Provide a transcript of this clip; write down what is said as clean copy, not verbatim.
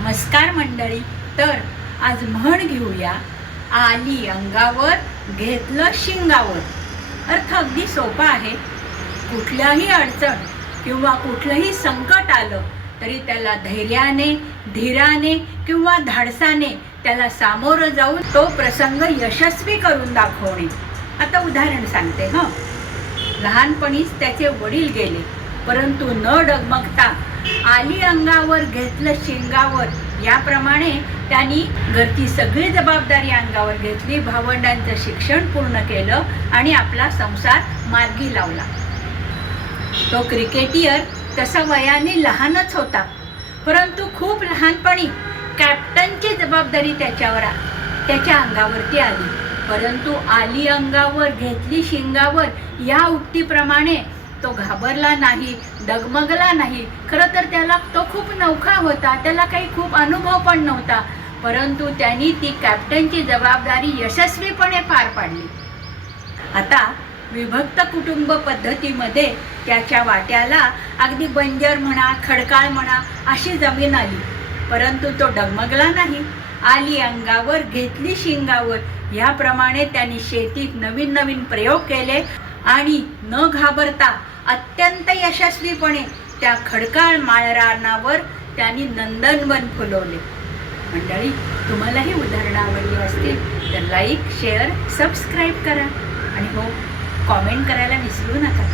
नमस्कार मंडळी. तर आज म्हण घेऊया, आली अंगावर घेतलं शिंगावर. अर्थ अगदी सोपा आहे. कुठल्याही अडचण किंवा कुठलंही संकट आलं तरी त्याला धैर्याने, धीराने किंवा धाडसाने त्याला सामोरं जाऊन तो प्रसंग यशस्वी करून दाखवणे. आता उदाहरण सांगते. लहानपणीच त्याचे वडील गेले, परंतु न डगमगता आली अंगावर घेतलं शिंगावर याप्रमाणे त्यांनी घरची सगळी जबाबदारी अंगावर घेतली, भावंडांचं शिक्षण पूर्ण केलं आणि आपला संसार मार्गी लावला. तो क्रिकेटियर तसा वयाने लहानच होता, परंतु खूप लहानपणी कॅप्टनची जबाबदारी त्याच्या अंगावरती आली. परंतु आली अंगावर घेतली शिंगावर या उक्तीप्रमाणे तो घाबरला नाही, डगमगला नाही. खरं तर तो खूप नवखा होता, त्याला काही खूप अनुभव पण नव्हता, परंतु त्यांनी ती कॅप्टनची जबाबदारी यशस्वीपणे पार पाडली. आता विभक्त कुटुंब पद्धतीमध्ये त्याच्या वाट्याला अगदी बंजर म्हणा, खडकाळ म्हणा अशी जमीन आली, परंतु तो डगमगला नाही. आली अंगावर घेतली शिंगावर याप्रमाणे त्यांनी शेतीत नवीन नवीन प्रयोग केले आणि न घाबरता अत्यंत यशस्वीपणे त्या खडकाळ माळरानावर त्यांनी नंदनवन फुलवले. मंडळी, तुम्हाला ही उदाहरणं आवडली असतील तर लाईक, शेअर, सबस्क्राईब करा आणि कॉमेंट करायला विसरू नका.